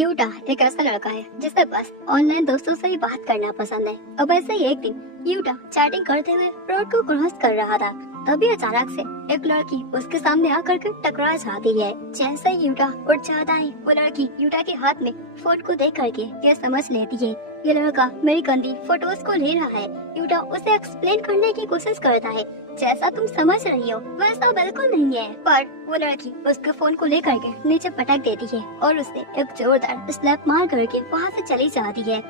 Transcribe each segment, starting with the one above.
Utah एक ऐसा लड़का है जिसे बस ऑनलाइन दोस्तों से ही बात करना पसंद है। अब ऐसे ही एक दिन यूटा चैटिंग करते हुए रोड को क्रॉस कर रहा था। तभी अचानक से एक लड़की उसके सामने आकर के टकरा जाती है। जैसे ही यूटा उठ जाता है, वो लड़की यूटा के हाथ में फोन को देख करके ये समझ लेती है ये लड़का मेरी गंदी फोटोज को ले रहा है। यूटा उसे एक्सप्लेन करने की कोशिश करता है, जैसा तुम समझ रही हो वैसा बिल्कुल नहीं है। पर वो लड़की उसके फोन को लेकर के नीचे पटक देती है और उसे एक जोरदार स्लैप मार करके वहाँ से चली जाती है।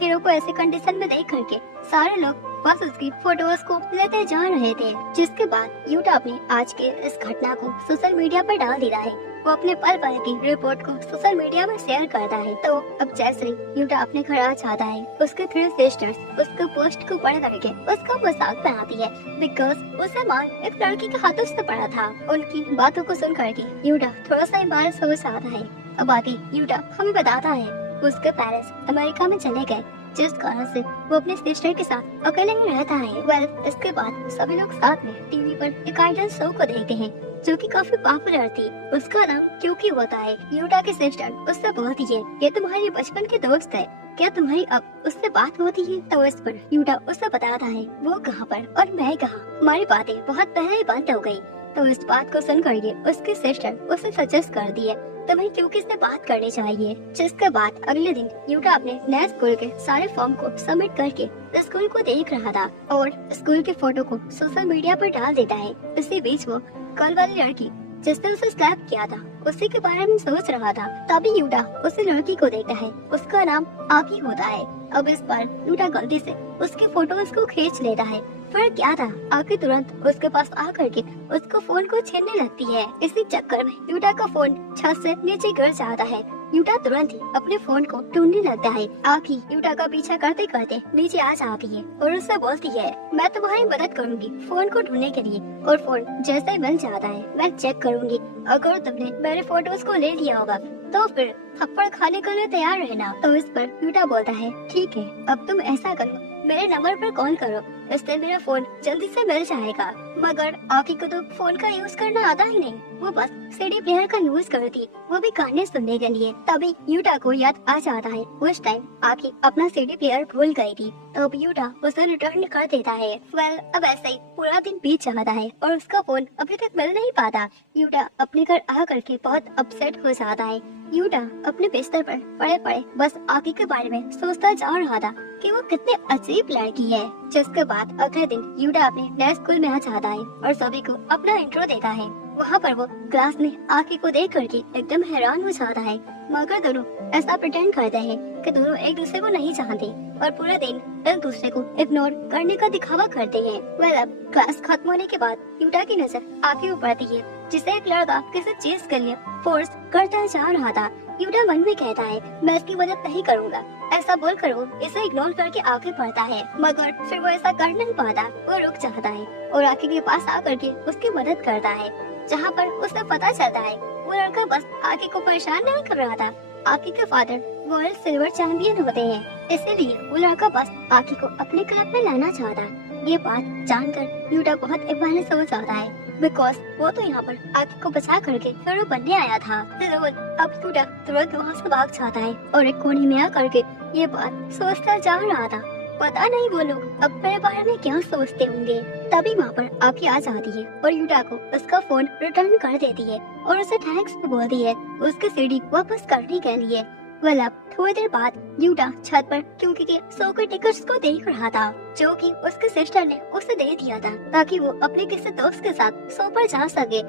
हीरो को ऐसे कंडीशन में देख करके सारे लोग बस उसकी फोटोज को लेते जा रहे थे। जिसके बाद यूटा अपनी आज के इस घटना को सोशल मीडिया पर डाल देता है। वो अपने पल पल की रिपोर्ट को सोशल मीडिया में शेयर करता है। तो अब जैसे ही यूटा अपने घर आ जाता है, उसके 3 सिस्टर्स उसके पोस्ट को पढ़ करके उसका मजाक बनाती है, बिकॉज उसे मार एक लड़की के हाथों से पड़ा था। उनकी बातों को सुन करके यूटा थोड़ा सा एम्बैरेस हो जाता है। अब आगे यूटा हमें बताता है उसके पेरेंट्स अमेरिका में चले गए, जिस कारण से वो अपने सिस्टर के साथ अकेले ही रहता है। इसके बाद सभी लोग साथ में टीवी पर एक आइडल शो को देखते हैं जो कि काफी पॉपुलर थी। उसका नाम क्योंकि होता है। यूटा की सिस्टर उससे बोलती है ये तुम्हारी बचपन की दोस्त है, क्या तुम्हारी अब उससे बात होती है? तो इस पर यूटा उससे बताता है वो कहाँ पर और मैं कहाँ, हमारी बातें बहुत पहले ही बंद हो गयी। तो इस बात को सुन करके उसकी सिस्टर उसे सजेस्ट करती है तुम्हें क्योंकि से बात करनी चाहिए। जिसके बाद अगले दिन यूटा अपने नए स्कूल के सारे फॉर्म को सबमिट करके स्कूल को देख रहा था और स्कूल की फोटो को सोशल मीडिया पर डाल देता है। इसी बीच वो कल वाली लड़की जिसने उसे स्लैप किया था उसी के बारे में सोच रहा था। तभी यूटा उसी लड़की को देखता है, उसका नाम आकी होता है। अब इस बार यूटा गलती से उसकी फोटोज को खींच लेता है। फिर क्या था, आके तुरंत उसके पास आकर के उसको फोन को छीनने लगती है। इसी चक्कर में यूटा का फोन छत से नीचे गिर जाता है। यूटा तुरंत ही अपने फोन को ढूंढने लगता है। आखी यूटा का पीछा करते करते नीचे आ जाती है और उससे बोलती है मैं तुम्हारी मदद करूंगी फोन को ढूंढने के लिए। और फोन जैसे ही मिल जाता है मैं चेक करूंगी, अगर तुमने मेरे फोटोज को ले लिया होगा तो फिर थप्पड़ खाने के लिए तैयार रहना। तो इस पर यूटा बोलता है ठीक है, अब तुम ऐसा करो मेरे नंबर पर कॉल करो, इससे मेरा फोन जल्दी से मिल जाएगा। मगर आकी को तो फोन का यूज करना आता ही नहीं, वो बस सीडी प्लेयर का यूज करती, वो भी गाने सुनने के लिए। तभी यूटा को याद आ जाता है उस टाइम आकी अपना सीडी प्लेयर भूल गई थी। तो अब यूटा उसे रिटर्न कर देता है। अब ऐसे ही पूरा दिन बीत जाता है और उसका फोन अभी तक मिल नहीं पाता। यूटा अपने घर आ करके बहुत अपसेट हो जाता है। यूटा अपने बिस्तर पर पड़े पड़े बस आकी के बारे में सोचता जा रहा था कि वो कितनी अजीब लड़की है। जिसके बाद अगले दिन यूटा अपने नए स्कूल में आ जाता है और सभी को अपना इंट्रो देता है। वहाँ पर वो क्लास में आकी को देख करके एकदम हैरान हो जाता है। मगर दोनों ऐसा प्रिटेंड करते हैं कि दोनों एक दूसरे को नहीं जानते और पूरे दिन एक दूसरे को इग्नोर करने का दिखावा करते हैं। अब क्लास खत्म होने के बाद यूटा की नजर आकी पर पड़ती है, जिसे एक लड़का किसी चीज के लिए फोर्स करता जा रहा था। यूटा मन में कहता है मैं इसकी मदद नहीं करूँगा। ऐसा बोलकर वो इसे इग्नोर करके आगे बढ़ता है, मगर फिर वो ऐसा कर नहीं पाता। वो रुक जाता है और आकी के पास आकर के उसकी मदद करता है, जहाँ पर उसे पता चलता है वो लड़का बस आकी को परेशान नहीं कर रहा था। आकी के फादर वर्ल्ड सिल्वर चैंपियन होते हैं, इसीलिए वो लड़का बस आकी को अपने क्लब में लाना चाहता है। ये बात जानकर यूटा बहुत एम्बैरेस हो जाता है, बिकॉज वो तो यहाँ पर आकी को बचा करके हीरो बनने आया था। अब यूटा तुरंत वहाँ से भाग जाता है और एक कोने में आकर के ये बात सोचता जा रहा था, पता नहीं वो लोग अब मेरे बारे में क्या सोचते होंगे। तभी वहाँ पर आकी आ जाती है और यूटा को उसका फोन रिटर्न कर देती है और उसे थैंक्स बोलती है उसके सीडी वापस करने के लिए। अब थोड़ी देर बाद यूटा छत पर क्योंकि के शो के टिकट्स को देख रहा था, जो कि उसके सिस्टर ने उसे दे दिया था ताकि वो अपने किसी दोस्त के साथ शो पर जा सके।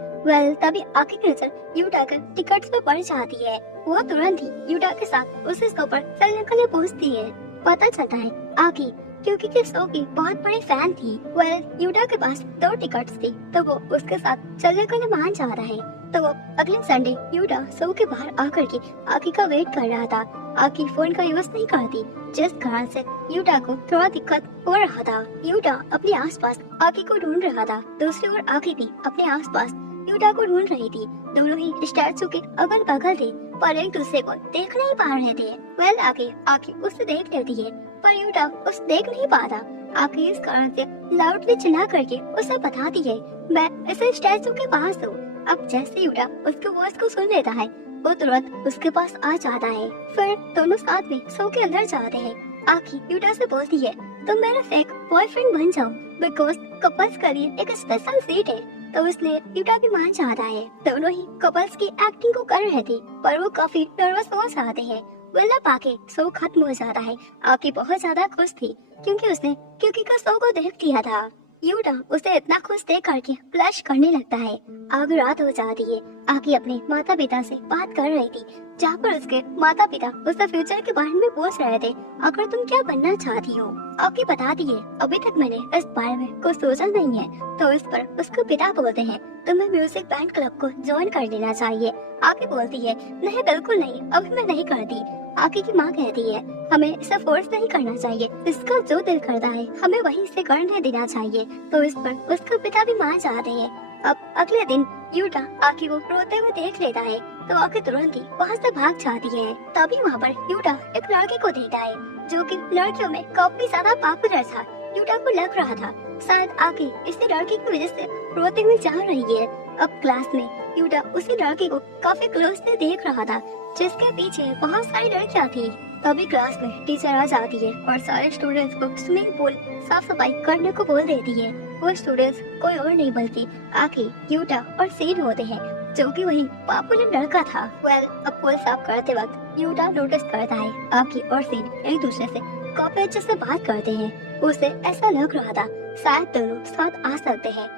तभी आकी की नजर यूटा के टिकट्स पे पड़ जाती है। वो तुरंत ही यूटा के साथ उसे शो पर चलने के लिए पूछती है। पता चलता है आकी क्योंकि के शो की बहुत बड़ी फैन थी। यूटा के पास 2 टिकट्स थी, तो वो उसके साथ चलने के लिए मान जाता है। तो वो अगले संडे यूटा शो के बाहर आकर के आकी का वेट कर रहा था। आकी फोन का यूज नहीं करती, जिस कारण से यूटा को थोड़ा दिक्कत हो रहा था। यूटा अपने आसपास आकी को ढूंढ रहा था, दूसरी ओर आकी भी अपने आसपास यूटा को ढूंढ रही थी। दोनों ही स्टैचू के अगल बगल थे पर एक दूसरे को देख नहीं पा रहे थे। आकी उसे देख लेती है पर यूटा उसे देख नहीं पाता। आकी इस कारण से लाउडली चिल्ला करके उसे बताती है मैं इसे स्टैचू के पास हूँ। अब जैसे यूटा उसके वॉइस को सुन लेता है वो तुरंत उसके पास आ जाता है। फिर दोनों साथ में सो के अंदर जाते हैं। आखी यूटा से बोलती है तुम मेरा फेक बॉयफ्रेंड बन जाओ बिकॉज कपल्स के लिए एक स्पेशल सीट है। तो इसलिए यूटा भी मान जाता है। दोनों ही कपल्स की एक्टिंग को कर रहे थे पर वो काफी नर्वस हो जाते हैं। वेला पाके शो खत्म हो जाता है। आकी बहुत ज्यादा खुश थी क्योंकि उसने क्योंकि का शो को देख लिया था। यूटा उसे इतना खुश देख करके फ्लैश करने लगता है। आग रात हो जाती है। आकी अपने माता पिता से बात कर रही थी जहाँ पर उसके माता पिता उसके फ्यूचर के बारे में पूछ रहे थे अगर तुम क्या बनना चाहती हो। आकी बताती है अभी तक मैंने इस बारे में कुछ सोचा नहीं है। तो इस पर उसके पिता बोलते हैं तुम्हें म्यूजिक बैंड क्लब को ज्वाइन कर लेना चाहिए। आकी बोलती है नहीं बिल्कुल नहीं, अभी मैं नहीं करती। आकी की माँ कहती है हमें इसे फोर्स नहीं करना चाहिए, इसका जो दिल करता है हमें वही इसे करने देना चाहिए। तो इस पर उसका पिता भी मान जाते हैं। अब अगले दिन यूटा आकी को रोते हुए देख लेता है तो आकी तुरंत ही वहाँ से भाग जाती है। तभी वहाँ पर यूटा एक लड़के को देखता है जो कि लड़कियों में काफी ज्यादा पॉपुलर था। यूटा को लग रहा था शायद आकी इसी लड़की की वजह से रोते हुए जा रही है। अब क्लास में यूटा उसी लड़की को काफी क्लोज से देख रहा था जिसके पीछे बहुत सारी लड़कियां थी। तभी क्लास में टीचर आ जाती है और सारे स्टूडेंट्स को स्विमिंग पूल साफ सफाई करने को बोल देती है। वो स्टूडेंट्स कोई और नहीं बल्कि आकी, यूटा और सीन होते हैं जो कि वही पॉपुलर लड़का था। अब पूल साफ करते वक्त यूटा नोटिस करता है आकी और सीन एक दूसरे से काफी अच्छे से बात करते हैं। उसे ऐसा लग रहा था शायद दोनों साथ आ सकते हैं।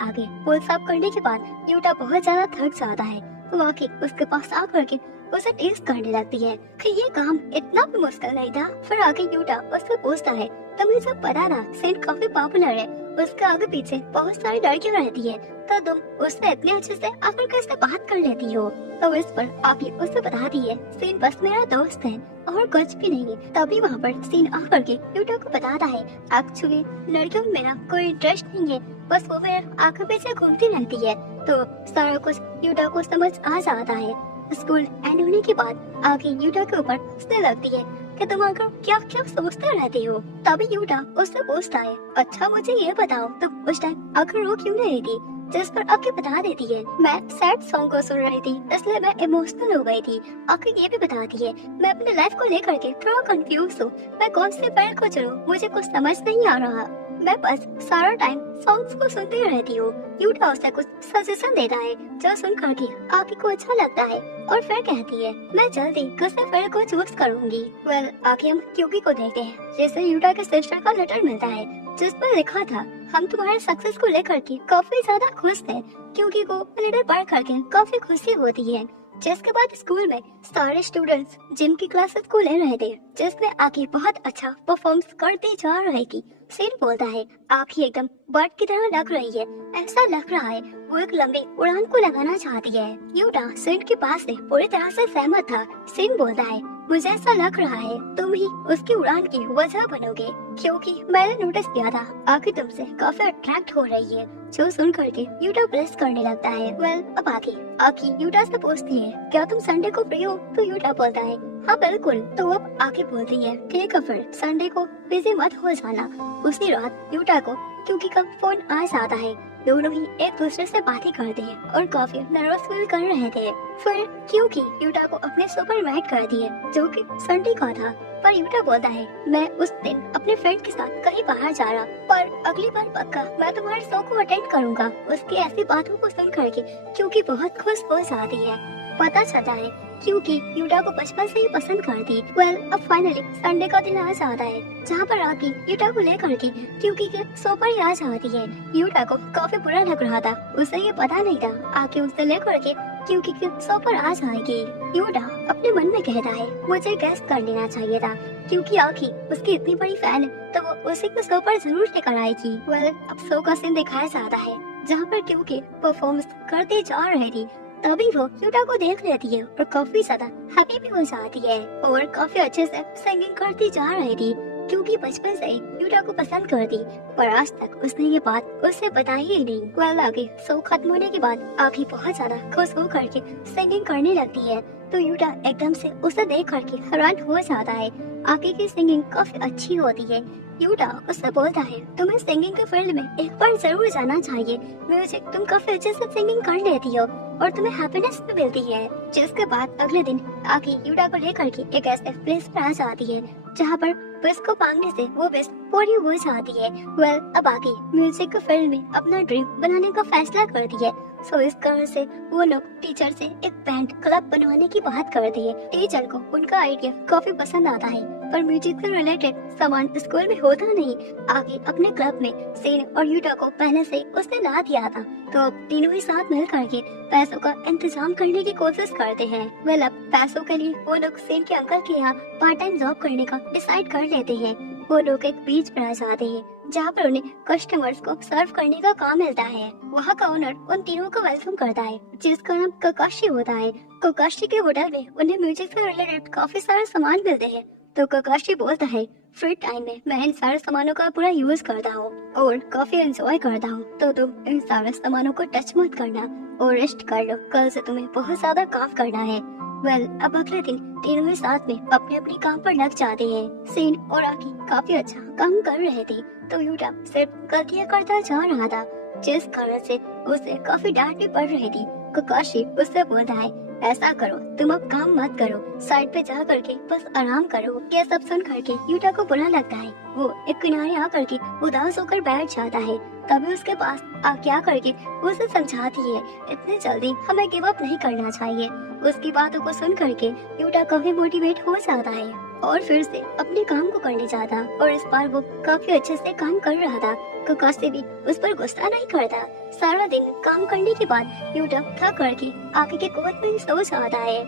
आगे पूल साफ करने के बाद यूटा बहुत ज्यादा थक जाता है तो आकी उसके पास आकर के उसे टेस्ट करने लगती है कि ये काम इतना भी मुश्किल नहीं था। फिर आगे यूटा उससे पूछता है तुम्हें जब पता था सेंट काफी पॉपुलर है, उसके आगे पीछे बहुत सारी लड़कियां रहती है तो तुम उससे इतने अच्छे से आकर कैसे बात कर लेती हो। तो इस पर आकी उससे बताती है सीन बस मेरा दोस्त है और कुछ भी नहीं। तभी वहाँ पर सीन आकर के यूटा को बताता है एक्चुअली लड़कियों में मेरा कोई इंटरेस्ट नहीं है, बस वो मेरे आंखों पीछे घूमती रहती है। तो सारा कुछ यूटा को समझ आ जाता है। स्कूल एंड होने के बाद आगे यूटा के ऊपर हंसने लगती है कि तुम आकर क्या क्या सोचते रहते हो। तभी यूटा उससे पूछता है अच्छा मुझे ये बताओ तुम उस टाइम आकर रो क्यों रही थी। जिस पर आके बता देती है मैं सैड सॉन्ग को सुन रही थी इसलिए मैं इमोशनल हो गई थी। आके ये भी बताती है मैं अपने लाइफ को लेकर के थोड़ा कंफ्यूज हूँ, मैं कौन से पैर को चलूं मुझे कुछ समझ नहीं आ रहा, मैं बस सारा टाइम सॉन्ग्स को सुनती रहती हूँ। यूटा उसे कुछ सजेशन देता है जो सुन करके आकी को अच्छा लगता है और फिर कहती है मैं जल्दी किसी फील्ड को चूज करूंगी। आगे हम क्यूकी को देखते हैं जैसे यूटा के सिस्टर का लेटर मिलता है जिस पर लिखा था हम तुम्हारे सक्सेस को लेकर के काफी ज्यादा खुश थे। क्यूकी को लेटर पढ़ करके काफी खुशी होती है। जिसके बाद स्कूल में सारे स्टूडेंट्स जिम की क्लासेस को ले रहे थे जिसमें आकी बहुत अच्छा परफॉर्मेंस करती जा रही थी। सीन बोलता है आकी एकदम बर्ड की तरह लग रही है, ऐसा लग रहा है वो एक लंबी उड़ान को लगाना चाहती है। यूटा सीन के पास से पूरी तरह से सहमत था। सीन बोलता है मुझे ऐसा लग रहा है तुम ही उसकी उड़ान की वजह बनोगे क्योंकि मैंने नोटिस किया था आकी तुमसे काफी अट्रैक्ट हो रही है। जो सुन करके यूटा ब्लेस करने लगता है। अब आकी यूटा से पूछती है क्या तुम संडे को फ्री हो। तो यूटा बोलता है हाँ बिल्कुल। तो अब आके बोलती है ठीक है फिर संडे को बिजी मत हो जाना। उसी रात यूटा को क्यूकी का फोन आ जाता है। दोनों ही एक दूसरे से बातें करते हैं और काफी नर्वस फील कर रहे थे। फिर क्यूकी यूटा को अपने शो पर इनवाइट करती है जो कि संडे का था। पर यूटा बोलता है मैं उस दिन अपने फ्रेंड के साथ कहीं बाहर जा रहा, पर अगली बार पक्का मैं तुम्हारे शो को अटेंड करूंगा। उसकी ऐसी बातों को सुन करके क्यूकी बहुत खुश हो जाती है। पता चलता है क्योंकि यूटा को बचपन से ही पसंद करती। अब फाइनली संडे का दिन आ जाता है जहाँ पर आकी यूटा को लेकर के क्योंकि के शो पर ही आ जाती है। यूटा को काफी बुरा लग रहा था, उसे ये पता नहीं था आके उसे लेकर के क्योंकि के शो पर आ जाएगी। यूटा अपने मन में कहता है मुझे गेस कर लेना चाहिए था क्योंकि आकी उसकी इतनी बड़ी फैन है तो वो उसी को शो पर जरूर लेकर आएगी। अब शो का सीन दिखाया जाता है जहाँ पर क्योंकि परफॉर्मेंस करते जा रही थी। तभी वो यूटा को देख लेती है और काफी ज्यादा हैप्पी भी हो जाती है और काफी अच्छे से सिंगिंग करती जा रही थी क्योंकि बचपन से ही यूटा को पसंद करती, पर आज तक उसने ये बात उससे बताई ही नहीं। आगे शो खत्म होने के बाद आखी बहुत ज्यादा खुश होकर के सिंगिंग करने लगती है। तो यूटा एकदम से उसे देख करके हैरान हो जाता है। आकी की सिंगिंग काफी अच्छी होती है। यूटा उससे बोलता है तुम्हें सिंगिंग के फील्ड में एक बार जरूर जाना चाहिए। म्यूजिक तुम काफी अच्छे से सिंगिंग कर लेती हो और तुम्हें हैप्पीनेस भी मिलती है। जिसके बाद अगले दिन आकी यूटा को लेकर के एक ऐसे प्लेस पर आ जाती है जहाँ पर विश को मांगने से वो विश पूरी हो जाती है। अब आकी म्यूजिक के फील्ड में अपना ड्रीम बनाने का फैसला करती है। सो इस कारण से वो लोग टीचर से एक बैंड क्लब बनवाने की बात करते हैं। टीचर को उनका आइडिया काफी पसंद आता है, पर म्यूजिक से रिलेटेड सामान स्कूल में होता नहीं। आगे अपने क्लब में सेन और यूटा को पहले से उसने ला दिया था, तो अब तीनों ही साथ मिल करके पैसों का इंतजाम करने की कोशिश करते हैं। अब पैसों के लिए वो लोग सेन के अंकल के यहाँ पार्ट टाइम जॉब करने का डिसाइड कर लेते हैं। वो लोग एक बीच पर आ जाते हैं जहाँ पर उन्हें कस्टमर्स को सर्व करने का काम मिलता है। वहाँ का ओनर उन तीनों को वेलकम करता है, जिसका नाम ककाशी होता है। ककाशी के होटल में उन्हें म्यूजिक से रिलेटेड काफी सारे सामान मिलते हैं, तो ककाशी बोलता है फ्री टाइम में मैं इन सारे सामानों का पूरा यूज करता हूँ और काफी एंजॉय करता हूँ, तो तुम इन सारे सामानों को टच मत करना और रेस्ट कर लो, कल से तुम्हें बहुत ज्यादा काम करना है। अब अगले दिन तीनों ही साथ में अपने अपने काम पर लग जाते हैं। सेन और आकी काफी अच्छा काम कर रहे थे, तो यूटा सिर्फ गलतियां करता जा रहा था, जिस कारण से उसे काफी डांट भी पड़ रही थी। ककाशी उससे बोलता है ऐसा करो, तुम अब काम मत करो, साइड पे जा करके बस आराम करो। ये सब सुन करके यूटा को बुरा लगता है। वो एक किनारे आकर के उदास होकर बैठ जाता है। तभी उसके पास क्या करके उसे समझाती है इतने जल्दी हमें गिव अप नहीं करना चाहिए। उसकी बातों को सुन करके यूटा काफी मोटिवेट हो जाता है और फिर से अपने काम को करने जाता, और इस बार वो काफी अच्छे से काम कर रहा था। ककाशी भी उस पर गुस्सा नहीं करता। सारा दिन काम करने के बाद यूटा थक करके आके के गोद में सो जाता है।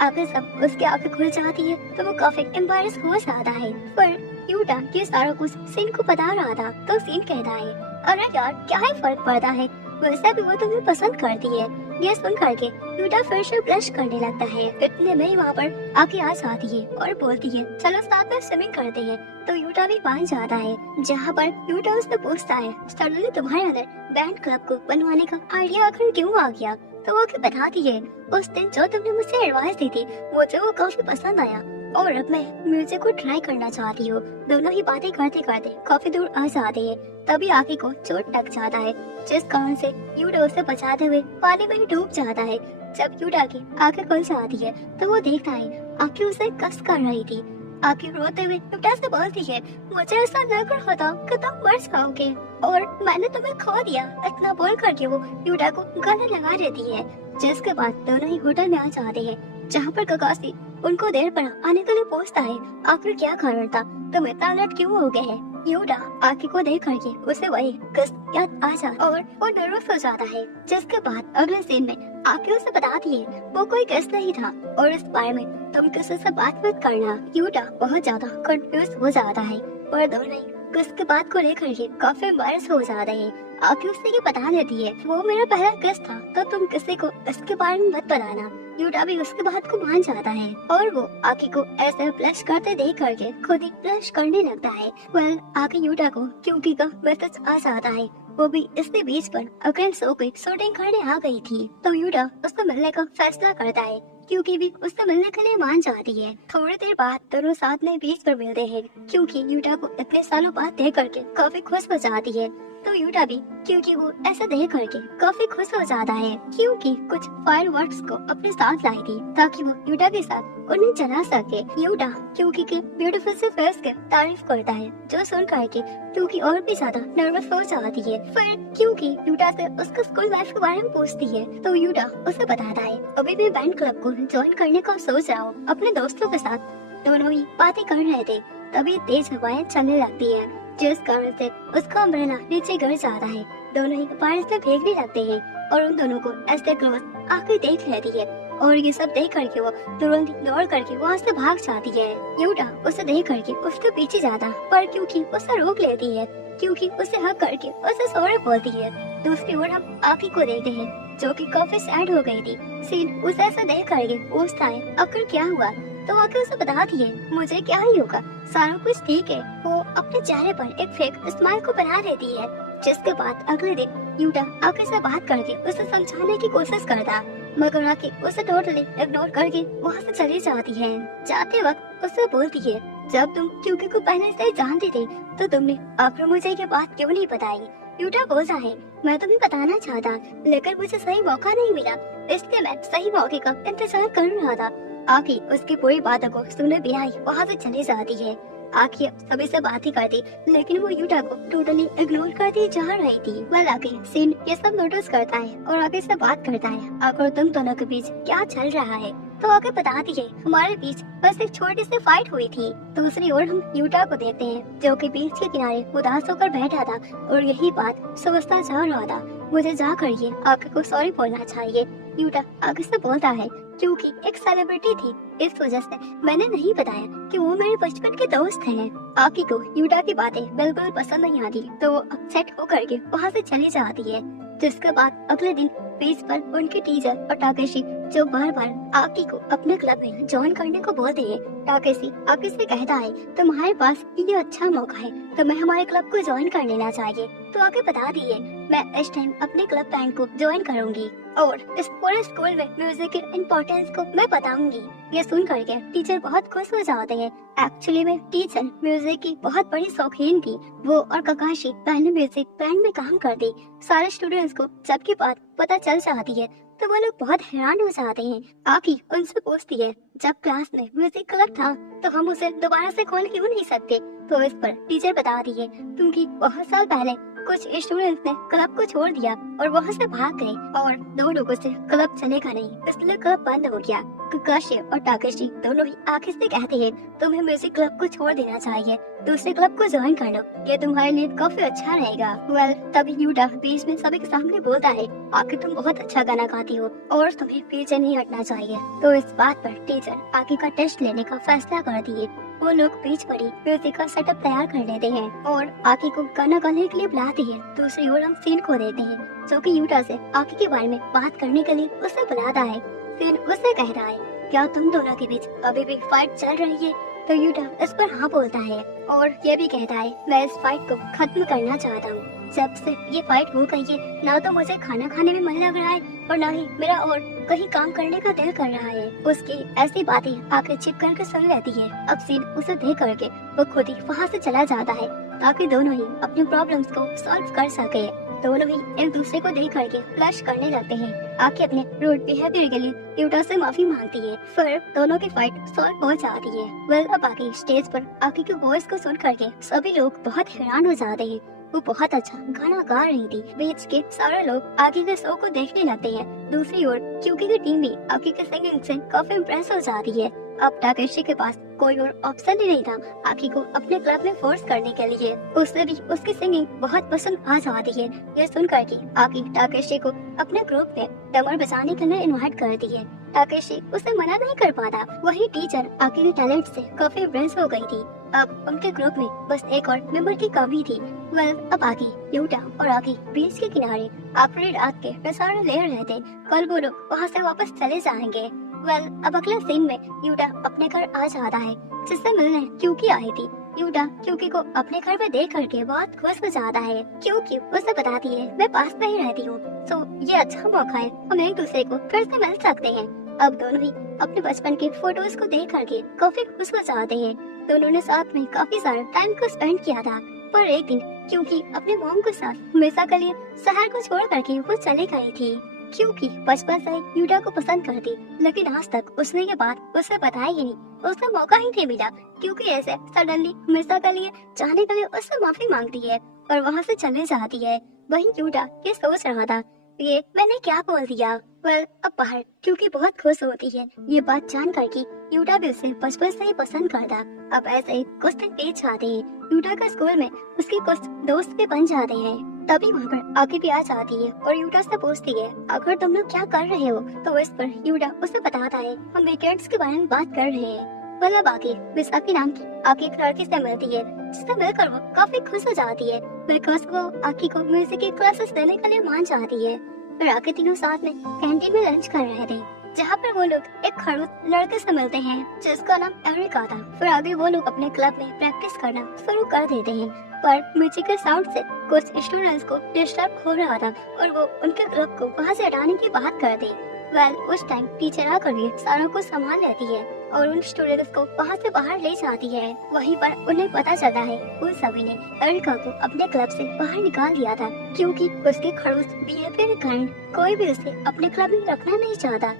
आगे सब उसकी आंखें खुल जाती है तो वो काफी एम्बैरेस हो जाता है। पर यूटा ये सारा कुछ सीन को बता रहा था, तो सीन कहता है अरे यार क्या ही फर्क पड़ता है, वैसे भी वो तुम्हें पसंद करती है। ये सुन करके यूटा फिर से ब्लश करने लगता है। इतने में ही वहाँ पर आके आ जाती है और बोलती है चलो साथ में स्विमिंग करते हैं, तो यूटा भी मान जाता है। जहाँ पर यूटा उससे पूछता है सडनली तुम्हारे अंदर बैंड क्लब को बनवाने का आइडिया आखिर क्यों आ गया, तो वो आके बताती है उस दिन जो तुमने मुझसे एडवाइस दी थी मुझे वो काफी पसंद आया और अब मैं म्यूजिक को ट्राई करना चाहती हूँ। दोनों ही बातें करते करते काफी दूर आ जाते हैं। तभी आकी को चोट लग जाता है, जिस कारण से यूटा उसे बचाते हुए पानी में ही डूब जाता है। जब यूटा की आंखें खुल जाती है तो वो देखता है आकी उसे कस कर रही थी। आकी रोते हुए यूटा से बोलती है मुझे ऐसा न कर होता कि तुम मर जाओगे और मैंने तुम्हें खो दिया। इतना बोल करके वो यूटा को गले लगा देती है। जिसके बाद दोनों ही होटल में आ जाते हैं, जहाँ पर ककाशी उनको देर पर आने के लिए पूछता है आखिर क्या कारण था, तुम इतना लेट क्यों हो गए हैं। यूटा आकी को देख करके उसे वही किस्त याद आ जाता और वो नर्वस हो जाता है। जिसके बाद अगले सीन में आकी उसे बताती है वो कोई किस्त नहीं था और इस बारे में तुम किसी से बात मत करना। यूटा बहुत ज्यादा कंफ्यूज हो जाता है, पर दोनों ही किस्त की बात को लेकर के काफी एम्बैरेस हो जाते हैं। आकी उससे ये बता देती है वो मेरा पहला किस्त था, तो तुम किसी को इसके बारे में मत बताना। यूटा भी उसकी बात को मान जाता है और वो आकी को ऐसे ब्लश करते देख करके खुद ही ब्लश करने लगता है। आकी यूटा को क्योंकि का मैसेज आ जाता है, वो भी इसके बीच पर अगले शो की शूटिंग करने आ गई थी, तो यूटा उससे मिलने का फैसला करता है क्योंकि भी उससे मिलने के लिए मान जाती है। थोड़ी देर बाद दोनों साथ में बीच पर मिलते हैं क्योंकि यूटा को इतने सालों बाद देख करके काफी खुश हो जाती है। तो यूटा भी क्योंकि वो ऐसा देख करके काफी खुश हो जाता है क्योंकि कुछ फायर वर्क्स को अपने साथ लाई थी ताकि वो यूटा के साथ उन्हें जला सके। यूटा क्योंकि के ब्यूटीफुल से फेस के तारीफ करता है, जो सुन करके क्योंकि और भी ज्यादा नर्वस हो जाती है। फिर क्योंकि यूटा से उसका स्कूल लाइफ के बारे में पूछती है, तो यूटा उसे बताता है अभी भी बैंड क्लब को ज्वाइन करने का सोच रहा हूँ अपने दोस्तों के साथ। दोनों ही बातें कर रहे थे, तभी तेज हवाएं चलने लगती है, जिस कारण से उसका अम्ब्रेला नीचे गिर जाता है। दोनों ही बारिश में भीगने लगते हैं और उन दोनों को ऐसे क्लोज आके देख लेती है और ये सब देख करके वो तुरंत दौड़ करके वहाँ से भाग जाती है। यूटा उसे देख करके उसके पीछे जाता, पर क्योंकि उसे रोक लेती है क्योंकि उसे हक करके उसे सॉरी बोलती है। दूसरी ओर हम आकी को देखते हैं जो कि काफी सैड हो गई थी। सीन उसे ऐसा देख करके पूछता है आखिर क्या हुआ, तो आके उसे बताती है मुझे क्या ही होगा, सारा कुछ ठीक है। वो अपने चेहरे पर एक फेक स्माइल को बना देती है। जिसके बाद अगले दिन यूटा आके से बात करके उसे समझाने की कोशिश करता। मगर आके उसे टोटली इग्नोर करके वहाँ से चली जाती है। जाते वक्त उसे बोलती है, जब तुम क्यूकी को पहले से जानती थी तो तुमने आखिर मुझे ये बात क्यों नहीं बताई। यूटा बोलता है, मैं तुम्हें बताना चाहता लेकिन मुझे सही मौका नहीं मिला, इसलिए मैं सही मौके का इंतजार कर रहा था। आखी उसकी पूरी बातों को सुने बिना ही वहाँ से चली जाती है। आखी सभी से बात ही करती लेकिन वो यूटा को टोटली इग्नोर करती जा रही थी। वह आगे सीन ये सब नोटिस करता है और आगे से बात करता है, आखिर तुम दोनों के बीच क्या चल रहा है। तो आगे बताती है, हमारे बीच बस एक छोटी सी फाइट हुई थी। दूसरी ओर हम यूटा को देखते हैं जो कि बीच के किनारे उदास होकर बैठा था और यही बात सोचता जा रहा था। मुझे जाकर ये आगे को सॉरी बोलना चाहिए। यूटा आगे से बोलता है, क्योंकि एक सेलिब्रिटी थी इस वजह से मैंने नहीं बताया कि वो मेरे बचपन के दोस्त हैं। आकी को यूटा की बातें बिल्कुल पसंद नहीं आती तो वो अपसेट होकर के वहाँ से चली जाती है। जिसके बाद अगले दिन बीच पर उनके टीचर और टाकेशी जो बार बार आकी को अपने क्लब में ज्वाइन करने को बोलते हैं। टाकेशी आकी से कहता है, तुम्हारे पास ये अच्छा मौका है, तुम्हें हमारे क्लब को ज्वाइन कर लेना चाहिए। तो आगे बता दिए, मैं इस टाइम अपने क्लब बैंड को ज्वाइन करूंगी और इस पूरे स्कूल में म्यूजिक की इम्पोर्टेंस को मैं बताऊंगी। ये सुन करके टीचर बहुत खुश हो जाते हैं। एक्चुअली में टीचर म्यूजिक की बहुत बड़ी शौकीन थी। वो और ककाशी पहले म्यूजिक बैंड में काम करती। सारे स्टूडेंट्स को जबकि बात पता चल जाती है तो वो लोग बहुत हैरान हो जाते हैं। आकी उनसे पूछती है, जब क्लास में म्यूजिक क्लब था तो हम उसे दोबारा से खोल क्यों नहीं सकते। तो इस पर टीचर बताती है, क्योंकि बहुत साल पहले कुछ स्टूडेंट्स ने क्लब को छोड़ दिया और वहाँ से भाग गए और 2 लोगों से क्लब चलेगा नहीं, इसलिए क्लब बंद हो गया। ककाशी और टाकेशी दोनों ही आखिर से कहते हैं, तुम्हें म्यूजिक क्लब को छोड़ देना चाहिए, दूसरे क्लब को ज्वाइन कर लो, ये तुम्हारे लिए काफी अच्छा रहेगा। वेल तभी यूटा बीच में सभी के सामने बोलता है, आखिर तुम बहुत अच्छा गाना गाती हो और तुम्हें पीछे नहीं हटना चाहिए। तो इस बात पर टीचर आकी का टेस्ट लेने का फैसला करती है। वो लोग बीच पर ही म्यूजिक का सेटअप तैयार कर लेते हैं और आकी को गाना गाने के लिए बुलाती है। दूसरी ओर हम सीन को देते हैं जो कि यूटा से आकी के बारे में बात करने के लिए उसे बुलाता है। सीन उसे कह रहा है, क्या तुम दोनों के बीच अभी भी फाइट चल रही है। तो यूटा इस पर हाँ बोलता है और ये भी कहता है, मैं इस फाइट को खत्म करना चाहता हूँ। जब से ये फाइट हो गई है ना तो मुझे खाना खाने में मन लग रहा है और ना ही मेरा और कहीं काम करने का दिल कर रहा है। उसकी ऐसी बातें आके छिप करके सुन लेती है। अब सीन उसे देख करके वो खुद ही वहाँ से चला जाता है ताकि दोनों ही अपनी प्रॉब्लम्स को सॉल्व कर सके। दोनों ही एक दूसरे को देख करके फ्लश करने लगते हैं। आके अपने रूड बिहेवियर के लिए यूटा से माफी मांगती है। फिर दोनों की फाइट सॉल्व हो जाती है। वेल अब आके स्टेज पर आके की वॉइस को सुन करके सभी लोग बहुत हैरान हो जाते हैं। वो बहुत अच्छा गाना गा रही थी। बीच के सारे लोग आगे के शो को देखने लगते हैं। दूसरी ओर क्यूकी की टीम भी आगे के सिंगिंग से काफी इम्प्रेस हो जाती है। अब टाकेशी के पास कोई और ऑप्शन ही नहीं था आकी को अपने क्लब में फोर्स करने के लिए। उसे भी उसकी सिंगिंग बहुत पसंद आ जाती है। ये सुन करके आकी टाकेशी को अपने ग्रुप में डमर बजाने के लिए इनवाइट करती है। टाकेशी उसे मना नहीं कर पाता। वही टीचर आकी के टैलेंट से काफी इम्प्रेस हो गई थी। अब उनके ग्रुप में बस एक और मेंबर की कमी थी। वेल अब आकी यूटा और आकी बीच के किनारे आखिरी रात के नजारे ले रहे थे। कल वो लोग वहाँ से वापस चले जाएंगे। वेल अब अगले सीन में यूटा अपने घर आ जाता है जिससे मिलने क्यूकी आई थी। यूटा क्यूकी को अपने घर में देख करके बहुत खुश हो जाता है। क्यूकी उसे बताती है, मैं पास में ही रहती हूँ तो ये अच्छा मौका है, हम एक दूसरे को फिर से मिल सकते हैं। अब दोनों ही अपने बचपन के फोटोज को देख करके काफी खुश हो जाते हैं। दोनों ने साथ में काफी सारा टाइम को स्पेंड किया था। पर एक दिन क्योंकि अपने मॉम के साथ हमेशा के लिए शहर को छोड़ करके वो चली गई थी। क्योंकि बचपन से यूटा को पसंद करती लेकिन आज तक उसने ये बात उसे बताई ही नहीं, उसे मौका ही नहीं मिला। क्योंकि ऐसे सडनली हमेशा के लिए जाने के लिए उससे माफी मांगती है और वहाँ से चले जाती है। वही यूटा ये सोच रहा था, ये मैंने क्या बोल दिया। वेल अब बाहर क्योंकि बहुत खुश होती है ये बात जान कर कि यूटा भी उसे बचपन से ही पसंद करता। अब ऐसे ही कुछ दिन बीत जाते हैं। यूटा के स्कूल में उसके कुछ दोस्त भी बन जाते हैं। तभी वहाँ पर आगे भी आ जाती है और यूटा से पूछती है, अगर तुम लोग क्या कर रहे हो। तो इस पर यूटा उसे बताता है, हम वीकेंड्स के बारे में बात कर रहे हैं। मतलब आगे विशाखी नाम की आगे एक लड़की से मिलती है जिससे मिलकर वो काफी खुश हो जाती है बिकॉज वो आकी को म्यूजिक की क्लासेस देने के लिए मान जाती है। फिर आगे तीनों साथ में कैंटीन में लंच कर रहे थे जहाँ पर वो लोग एक खड़ूस लड़के से मिलते हैं जिसका नाम एरिका था। फिर आगे वो लोग अपने क्लब में प्रैक्टिस करना शुरू कर देते हैं पर म्यूजिक के साउंड से कुछ स्टूडेंट्स को डिस्टर्ब हो रहा था और वो उनके क्लब को वहाँ से हटाने की बात कर दी। वेल उस टाइम टीचर आकर के सारा कुछ संभाल लेती है और उन स्टूडेंट्स को वहाँ से बाहर ले जाती है। वहीं पर उन्हें पता चलता है उन सभी ने एरिका को अपने क्लब से बाहर निकाल दिया था, क्योंकि उसके खड़ूस बिहेवियर के कारण कोई भी उसे अपने क्लब में रखना नहीं चाहता।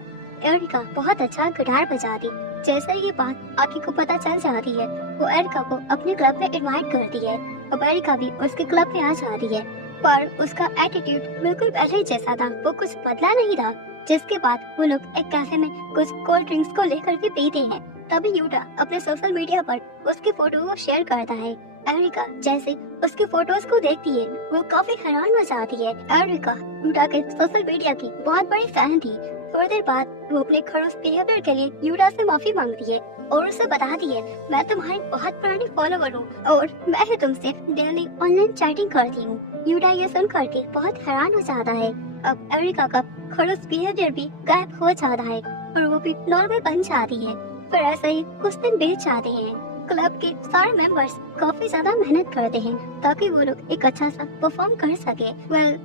एरिका बहुत अच्छा गिटार बजाती। जैसे ये बात आकी को पता चल जाती है, वो एरिका को अपने क्लब में इनवाइट करती है। अब एरिका भी उसके क्लब में आ जाती है, पर उसका एटीट्यूड बिल्कुल पहले जैसा था, वो कुछ बदला नहीं था। जिसके बाद वो लोग एक कैफे में कुछ कोल्ड ड्रिंक्स को लेकर के पीते हैं। तभी यूटा अपने सोशल मीडिया पर उसकी फोटो को शेयर करता है। एरिका जैसे उसकी फोटोज को देखती है, वो काफी हैरान हो जाती है। एरिका यूटा के सोशल मीडिया की बहुत बड़ी फैन थी। थोड़ी देर बाद वो अपने खड़ूस बिहेवियर के लिए यूटा से माफी मांगती है और उसे बताती है, मैं तुम्हारी बहुत पुरानी फॉलोवर हूँ और मैं ही तुमसे डेली ऑनलाइन चैटिंग करती हूँ। यूटा ये सुन करके बहुत हैरान हो जाता है। अब एरिका का खड़ूस बिहेवियर भी गायब हो जाता है और वो भी नॉर्मल बन जाती है। फिर ऐसे ही कुछ दिन बीत जाते हैं। क्लब के सारे मेंबर्स काफी ज्यादा मेहनत करते हैं ताकि वो लोग एक अच्छा सा परफॉर्म कर सके।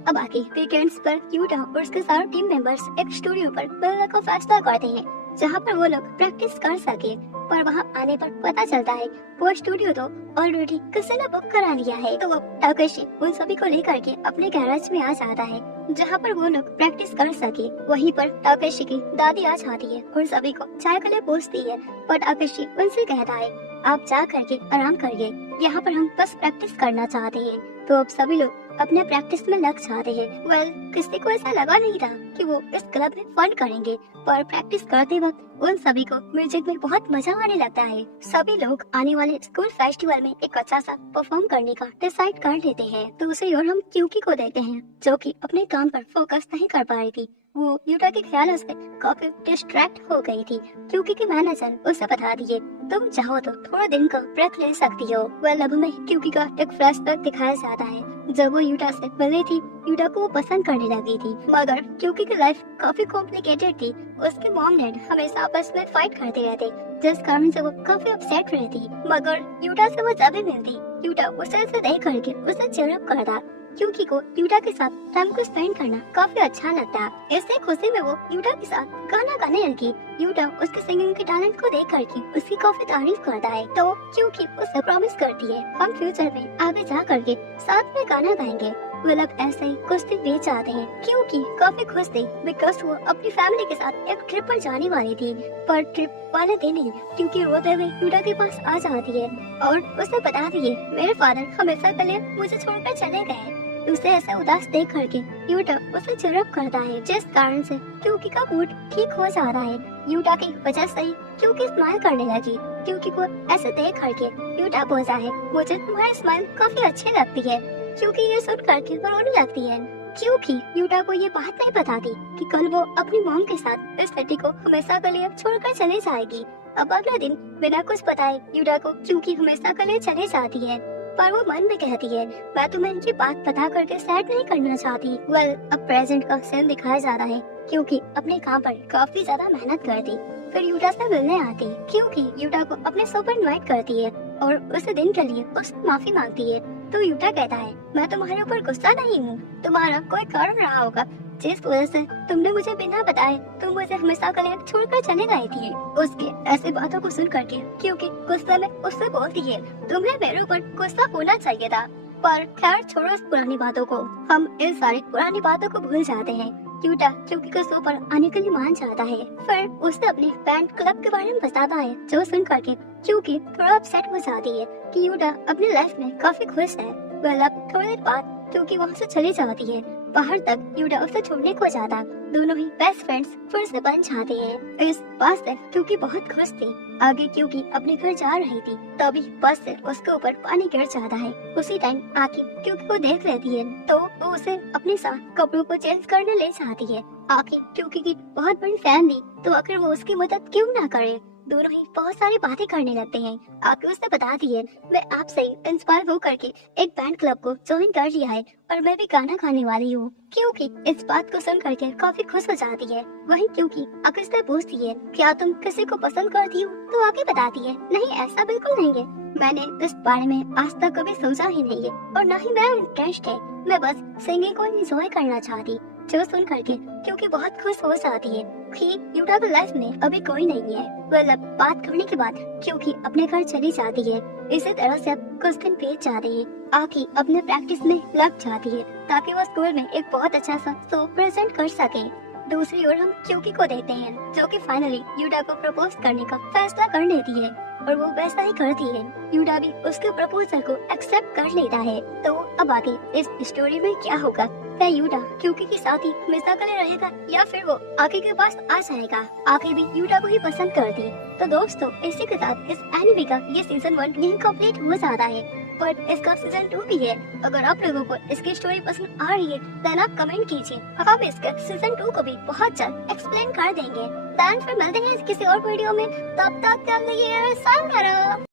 अब आगे वीकेंड्स पर यूटा और उसके सारे टीम मेंबर्स एक स्टूडियो पर मिलने का फैसला करते हैं, जहाँ पर वो लोग प्रैक्टिस कर सके। पर वहाँ आने पर पता चलता है वो स्टूडियो तो ऑलरेडी किसी ने बुक करा लिया है। तो वो टाकेशी उन सभी को लेकर के अपने गैराज में आ जाता है, जहाँ पर वो लोग प्रैक्टिस कर सके। वहीं पर टाकेशी की दादी आ जाती है और सभी को चाय के लिए पूछती है, पर टाकेशी उनसे कहता है, आप जा करके आराम करिए, यहाँ पर हम बस प्रैक्टिस करना चाहते हैं। तो अब सभी लोग अपने प्रैक्टिस में लग जाते हैं। किसी को ऐसा लगा नहीं था कि वो इस क्लब में फन करेंगे, पर प्रैक्टिस करते वक्त उन सभी को म्यूजिक में बहुत मजा आने लगता है। सभी लोग आने वाले स्कूल फेस्टिवल में एक अच्छा सा परफॉर्म करने का डिसाइड कर लेते हैं। तो दूसरी ओर हम क्यूकी को देखते हैं, जो कि अपने काम पर फोकस नहीं कर पा रही थी। वो यूटा के ख्यालों से काफी डिस्ट्रैक्ट हो गई थी, क्योंकि के मैनेजर उसे बता दिए, तुम चाहो तो थोड़ा दिन का ब्रेक ले सकती हो। अब में क्यूकी का एक फ्लैशबैक दिखाया जाता है। जब वो यूटा से मिली थी, यूटा को वो पसंद करने लगी थी, मगर क्यूकी की लाइफ काफी कॉम्प्लिकेटेड थी। उसके मॉम डैड हमेशा आपस में फाइट करते रहते, जिस कारण से वो काफी अपसेट रहती। मगर यूटा से वो जब भी मिलती, यूटा उसे देख करके उसे चेयरअप करता। क्यूकी को यूटा के साथ टाइम को स्पेंड करना काफी अच्छा लगता। इससे खुशी में वो यूटा के साथ गाना गाने लगी। यूटा उसके सिंगिंग के टैलेंट को देख करके उसकी काफी तारीफ करता है। तो क्यूकी उसे प्रॉमिस करती है, हम फ्यूचर में आगे जा करके साथ में गाना गाएंगे। ऐसे ही कुछ दिन बीत जाते हैं। क्यूकी काफी खुश थी बिकॉज वो अपनी फैमिली के साथ एक ट्रिप पर जाने वाली थी। पर ट्रिप वाले दिन ही क्यूकी रोते हुए यूटा के पास आ जाती है और उसे बताती है, मेरे फादर हमेशा के लिए मुझे छोड़कर चले गए। उसे ऐसे उदास देख करके यूटा उसे चिरप करता है, जिस कारण से क्यूकी का मूड ठीक हो जाता है। यूटा की वजह से ही क्यूकी स्माइल करने लगी। क्यूकी को ऐसे देख करके यूटा बोलता है, मुझे तुम्हारी स्माइल काफी अच्छी लगती है। क्यूकी ये सुन करके रोने लगती है। क्यूकी यूटा को ये बात नहीं बताती कि कल वो अपनी मॉम के साथ इस सिटी को हमेशा के लिए छोड़कर चले जाएगी। अब अगले दिन बिना कुछ बताए यूटा को क्यूकी हमेशा के लिए चले जाती है, पर वो मन में कहती है, मैं तुम्हें इनकी बात पता करके सैड नहीं करना चाहती। अब प्रेजेंट का सीन दिखाया जाता है, क्योंकि अपने काम पर काफी ज्यादा मेहनत करती। फिर यूटा से मिलने आती, क्योंकि यूटा को अपने शो पर इनवाइट करती है और उस दिन के लिए उससे माफी मांगती है। तो यूटा कहता है, मैं तुम्हारे ऊपर गुस्सा नहीं हूँ, तुम्हारा कोई कारण रहा होगा जिस वजह से तुमने मुझे बिना बताए तुम मुझे हमेशा के लिए छोड़कर चले गए थे। उसके ऐसी बातों को सुन करके क्योंकि गुस्से में उससे बोलती है, तुम्हें मेरे ऊपर गुस्सा होना चाहिए था। पर खैर छोड़ो इस पुरानी बातों को, हम इन सारी पुरानी बातों को भूल जाते हैं। यूटा क्योंकि के शो पर आने के लिए मान जाता है। फिर उसे अपने बैंड क्लब के बारे में बताता है, जो सुन करके क्योंकि थोड़ा अपसेट हो जाती है कि यूटा अपनी लाइफ में काफी खुश है। अब थोड़ी देर बाद क्योंकि वहाँ से चली जाती है। बाहर तक यूटा उसे छोड़ने को जाता, दोनों ही बेस्ट फ्रेंड्स फिर से बन जाते हैं। इस बात से क्योंकि बहुत खुश थी। आगे क्योंकि अपने घर जा रही थी, तभी बस से उसके ऊपर पानी गिर जाता है। उसी टाइम आके क्योंकि को देख लेती है, तो वो उसे अपने साथ कपड़ों को चेंज करने ले जाती है। आके क्योंकि की बहुत बड़ी फैन थी, तो आखिर वो उसकी मदद क्यों ना करे। दोनों ही बहुत सारी बातें करने लगते हैं। आके उसे बताती है, मैं आपसे इंस्पायर हो करके एक बैंड क्लब को ज्वाइन कर लिया है और मैं भी गाना गाने वाली हूँ। क्योंकि इस बात को सुन करके काफी खुश हो जाती है। वहीं क्योंकि आके से पूछती है, क्या तुम किसी को पसंद करती हो? तो आके बताती है, नहीं ऐसा बिल्कुल नहीं है, मैंने इस बारे में आज तक कभी सोचा ही नहीं है और न ही मेरा इंटरेस्ट है, मैं बस सिंगिंग को एंजॉय करना चाहती। जो सुन करके क्योंकि बहुत खुश हो जाती है कि यूटा को लाइफ में अभी कोई नहीं है। वह बात करने के बाद क्योंकि अपने घर चली जाती है। इसी तरह से अब कुछ दिन बीत जाते हैं। आकी अपने प्रैक्टिस में लग जाती है ताकि वो स्कूल में एक बहुत अच्छा सा शो प्रेजेंट कर सके। दूसरी ओर हम क्यूकी को देखते हैं जो कि फाइनली यूटा को प्रपोज करने का फैसला कर लेती है और वो वैसा ही करती है। यूटा भी उसके प्रपोजल को एक्सेप्ट कर लेता है। तो अब आगे इस स्टोरी में क्या होगा? क्या यूटा क्यूकी के साथ ही हमेशा के लिए रहेगा या फिर वो आकी के पास आ जाएगा? आकी भी यूटा को ही पसंद करती। तो दोस्तों इसी के साथ इस एनिमे का ये सीजन 1 यही कंप्लीट हो जाता है। बट इसका सीजन 2 भी है। अगर आप लोगों को इसकी स्टोरी पसंद आ रही है देन आप कमेंट कीजिए। हम इसके सीजन 2 को भी बहुत जल्द एक्सप्लेन कर देंगे। फिर मिलते हैं किसी और वीडियो में। तब तक के लिए सायोनारा।